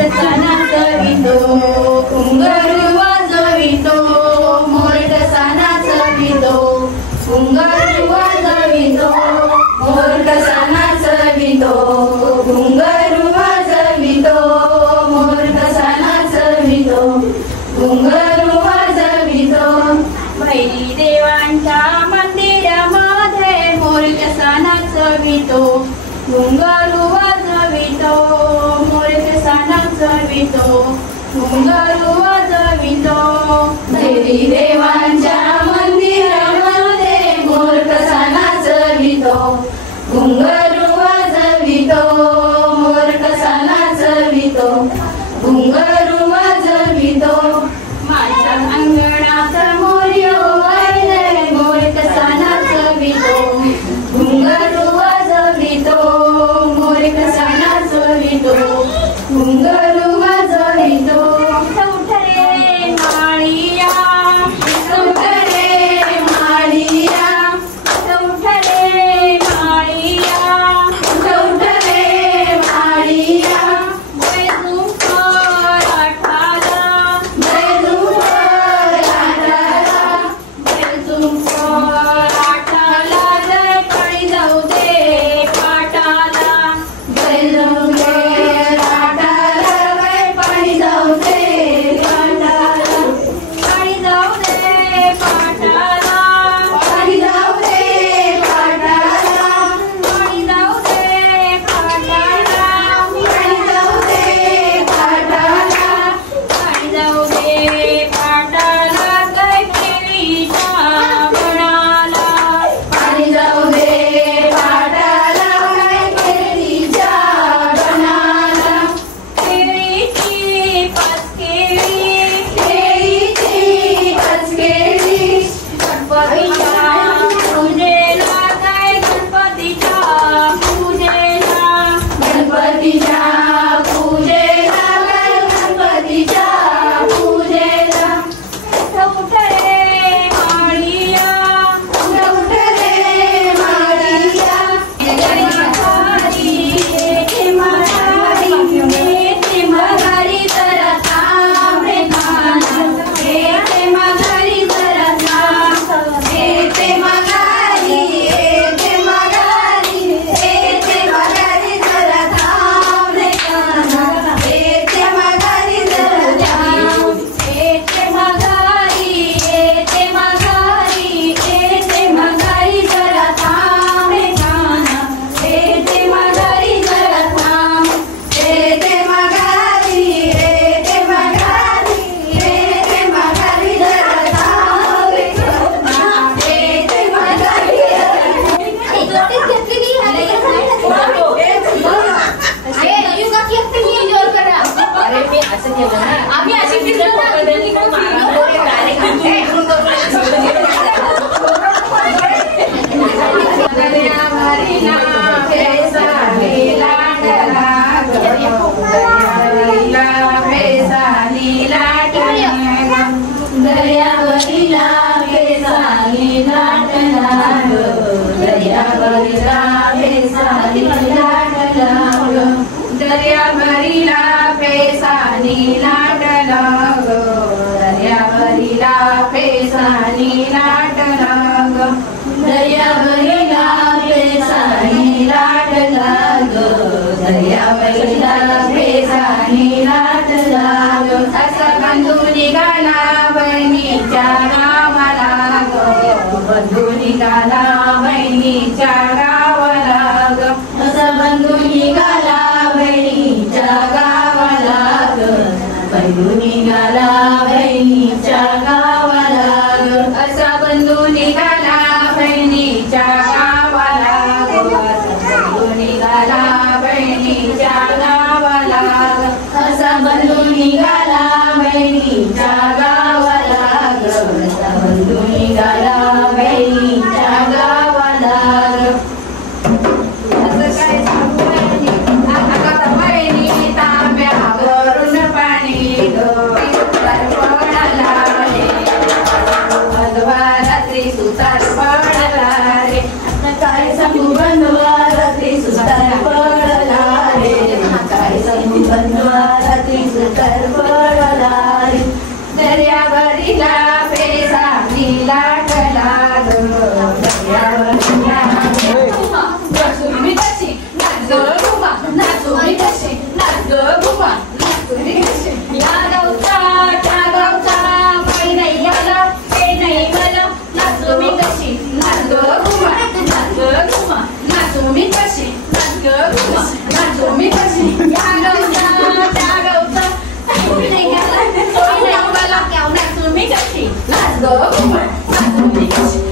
कसा नाचवितो घुंगरू वाजवितो मोर कसा नाचवितो घुंगरू वाजवितो मोर कसा नाचवितो घुंगरू वाजवितो मोर कसा नाचवितो घुंगरू वाजवितो बैली देवांच्या मंदिरामध्ये मोर कसा नाचवितो घुंगरू वाजवितो मोर कसा नाचवितो घुंगरू वाजवितो बैली देवांच्या मंदिरामध्ये मोर कसा नाचवितो घुंगरू वाजवितो मोर कसा नाचवितो घुंगरू वाजवितो माझ्या अंगणात मोरयो वाजले मोर कसा नाचवितो घुंगरू वाजवितो मोर कसा नाचवितो घुंगरू वाजवितो उठ रे माळिया उठ रे माळिया उठ रे माळिया उठ रे माळिया दर्यावरीला पेसानी लाटला ग दर्यावरीला पेसानी लाटला ग दर्यावरीला पेसानी लाटला ग दर्यावरीला पेसानी लाटला ग असा बंधू निघाला बहिणीच्या गावाला ग बंधू निघाला बहिणीच्या गावाला ग असा बंधू निघाला बहिणीच्या गावाला ग बंधू निघाला बहिणीच्या गावाला ग असा बंधू निघाला बहिणीच्या गावाला ग बंधू निघाला बहिणीच्या गावाला ग असा बंधू निघाला बहिणीच्या गावाला ग असा बंधू निघाला बहिणीच्या गावाला ग असं काय सांगू तांब्यावरून पाणी पडाला रे बंधवा रात्री सुतार पडला रे काय सांगू बंधवा रात्री सुतार पडला रे काय सांगू बंधवा रात्री तरफडला रे दर्यावरीला पेसानी लाटला ग दर्यावरीला नाचू मी कशी नाच ग घुमा नाचू मी कशी नाच ग घुमा नाचू मी कशी या गावचा त्या गावचा काही नाही आला ते नाही मला नाचू मी कशी नाच ग घुमा नाच ग घुमा नाचू मी कशी नाच ग घुमा नाचू मी कशी या गावचा त्या गावचा काही नाही आला ते नाही मला नाचू मी कशी नाच ग घुमा नाचू मी कशी